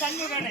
சண்முகனை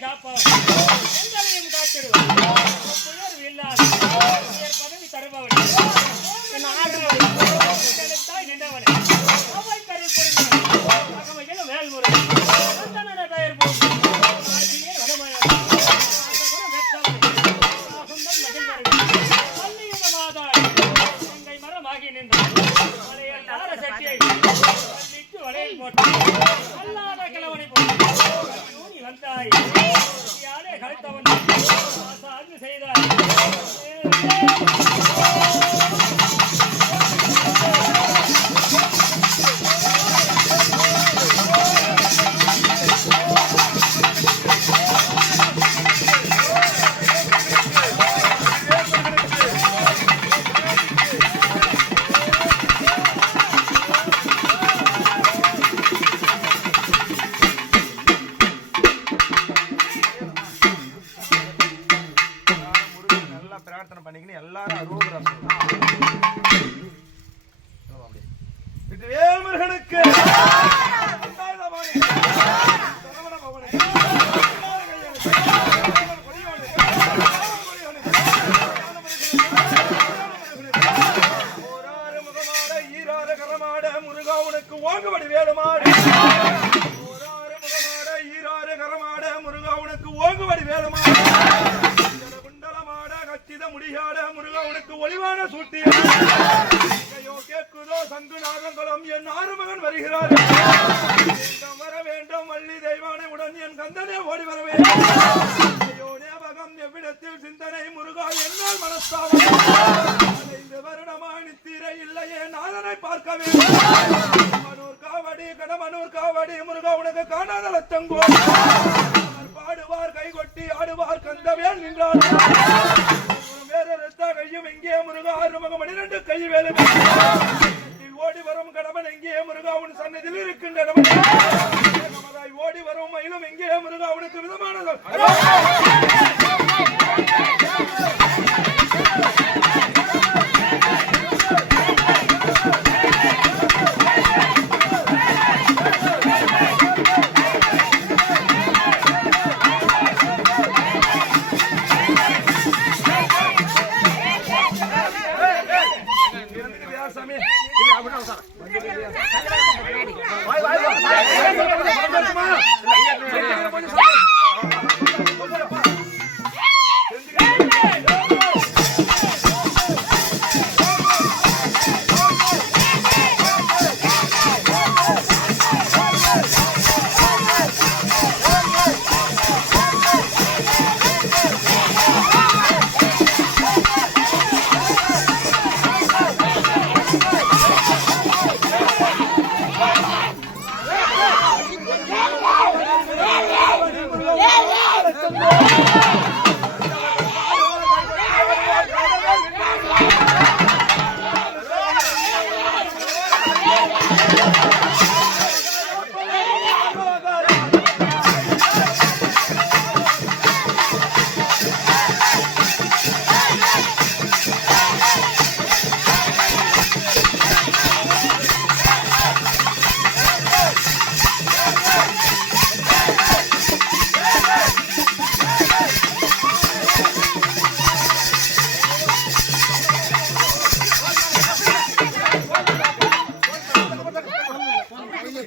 ஏழைகளை காப்பவன் எங்களையும் காத்திடுவான் புயர்வு இல்லாத. உயர் பதவி தருபவன். என் ஆடுபவன் எங்களுக்காய் நின்றவன். அவை கருள் புரிந்தவன் அகமையிலும் வேல்முறை சந்தனன பெயர் போட்டு. ஆட்சியே வடமயன். குணம் பெற்றவன். ஆகுந்தன் மகிழ்வர்கள் பள்ளியுட மாதாள் எங்கை மரமாகி நின்றான் மலையில் தார சட்டியை பள்ளிக்கு வளையல் போட்டு. அல்லாத கிழவனை போட்டு. நூனி வந்தாய். வாழ்த்தவன். செய்தார். உனக்கு ஓங்குபடி வேலுமாடு ஓராறு முகமாட ஈராறு கரமாட முருகா உனக்கு ஓங்குபடி வேலுமாடு குண்டலமாட கச்சித முடியாட முருகா உனக்கு ஒளிவான சூட்டிய. கேட்குதோ சங்கு நாகங்களும் என் ஆறு மகன் வருகிறார் வர வேண்டும் வள்ளி தெய்வானை உடன் என் கந்தனே ஓடி வர வேண்டும். ஞாபகம் எவ்விடத்தில் சிந்தனை முருகா என்னால் மனஸ்தாபம். ஐந்து வருடமாய் நித்திரை இல்லையே நாதனை பார்க்க வேண்டும். காவடி கடமனூர் காவடி முருகா உனக்கு காணாத லட்சங்கோ பாடுவார் கைகொட்டி ஆடுவார் கந்தவேல் நின்றார். ரத்த எங்கே முருகா அருமகம் மணிரெண்டு கை வேலை ஓடி வரும் கடவன் எங்கே முருகா உன் சன்னதியில் இருக்கின்ற ஓடி வரும் மயிலும் எங்கே முருகா உனக்கு விதமான இல்ல,